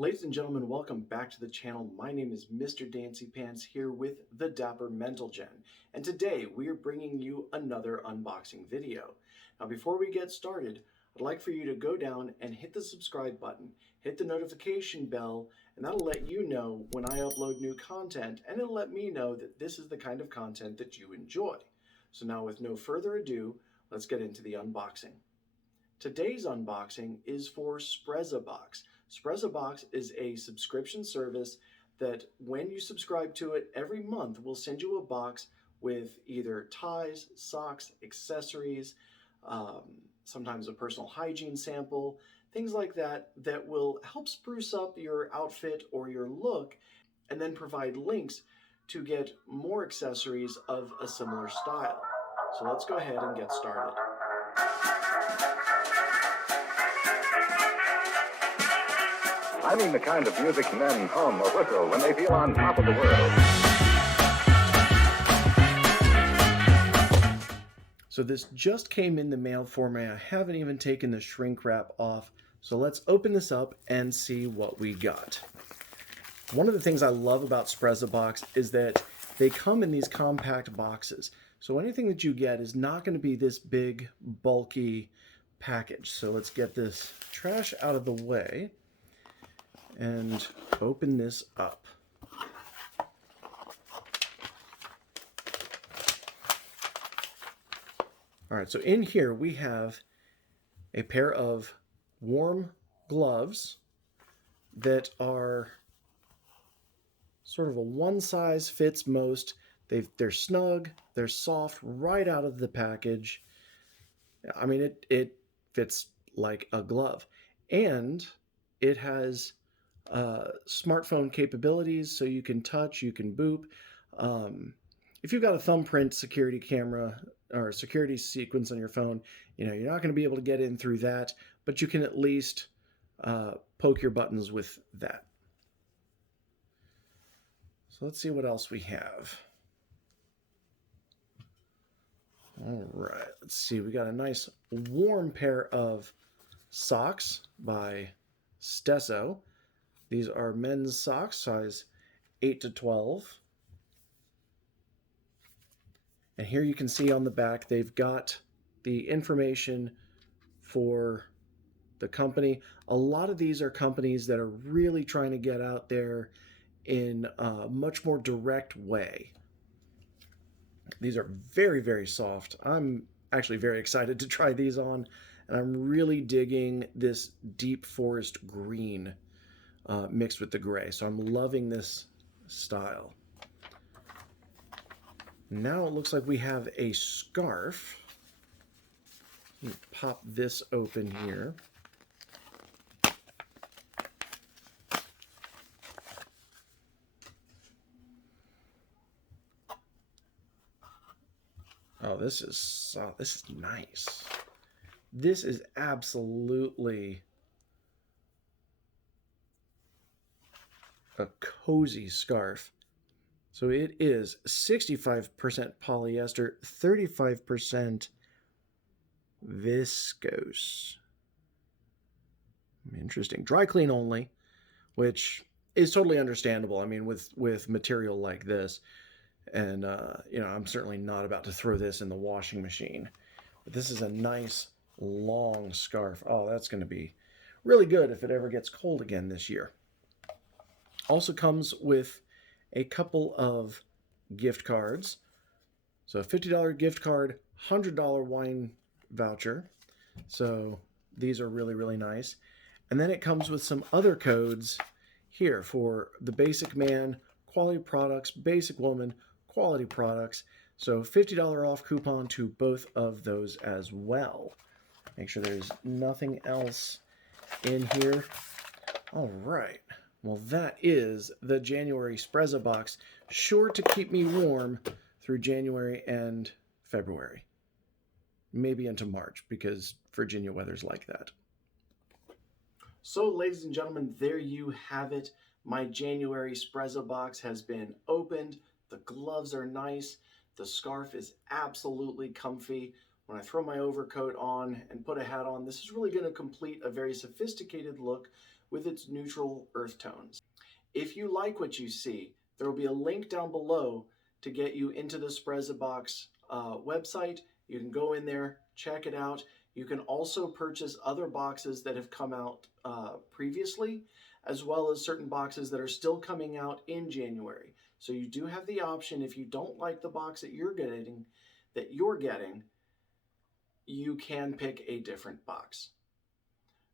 Ladies and gentlemen, welcome back to the channel. My name is Mr. Dancy Pants here with the Dapper Mental Gen, and today we are bringing you another unboxing video. Now before we get started, I'd like for you to go down and hit the subscribe button, hit the notification bell, and that'll let you know when I upload new content, and it'll let me know that this is the kind of content that you enjoy. So now with no further ado, let's get into the unboxing. Today's unboxing is for SprezzaBox. SprezzaBox is a subscription service that when you subscribe to it every month will send you a box with either ties, socks, accessories, sometimes a personal hygiene sample, things like that that will help spruce up your outfit or your look, and then provide links to get more accessories of a similar style. So let's go ahead and get started. I mean the kind of music men hum or whistle when they feel on top of the world. So this just came in the mail for me. I haven't even taken the shrink wrap off. So let's open this up and see what we got. One of the things I love about SprezzaBox is that they come in these compact boxes. So anything that you get is not going to be this big, bulky package. So let's get this trash out of the way and open this up. All right, so in here we have a pair of warm gloves that are sort of a one size fits most. They're snug, they're soft right out of the package. I mean, it fits like a glove. And it has smartphone capabilities, so you can touch, you can boop. If you've got a thumbprint security camera or security sequence on your phone, you know, you're not going to be able to get in through that, but you can at least poke your buttons with that. So let's see what else we have. All right, let's see. We got a nice warm pair of socks by Stesso. These are men's socks, size 8 to 12. And here you can see on the back, they've got the information for the company. A lot of these are companies that are really trying to get out there in a much more direct way. These are very, very soft. I'm actually very excited to try these on, and I'm really digging this deep forest green mixed with the gray. So I'm loving this style. Now it looks like we have a scarf. Let me pop this open here. Oh, this is nice. This is absolutely a cozy scarf. So it is 65% polyester, 35% viscose. Interesting. Dry clean only, which is totally understandable. I mean, with material like this, and you know, I'm certainly not about to throw this in the washing machine. But this is a nice long scarf. Oh, that's going to be really good if it ever gets cold again this year. Also comes with a couple of gift cards. So a $50 gift card, $100 wine voucher. So these are really, really nice. And then it comes with some other codes here for the basic man, quality products, basic woman, quality products. So $50 off coupon to both of those as well. Make sure there's nothing else in here. All right. Well, that is the January SprezzaBox, sure to keep me warm through January and February. Maybe into March, because Virginia weather's like that. So, ladies and gentlemen, there you have it. My January SprezzaBox has been opened. The gloves are nice. The scarf is absolutely comfy. When I throw my overcoat on and put a hat on, this is really going to complete a very sophisticated look with its neutral earth tones. If you like what you see, there will be a link down below to get you into the SprezzaBox website. You can go in there, check it out. You can also purchase other boxes that have come out previously, as well as certain boxes that are still coming out in January. So you do have the option, if you don't like the box that you're getting, you can pick a different box.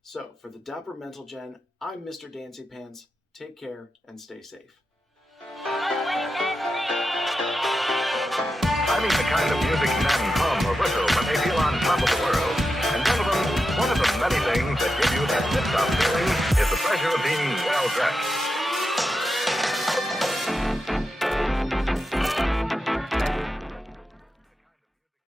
So for the Dapper Mental Gen, I'm Mr. Dancy Pants. Take care and stay safe. I mean the kind of music men hum or whistle when they feel on top of the world. And gentlemen, one of the many things that give you that tip-top feeling is the pleasure of being well dressed.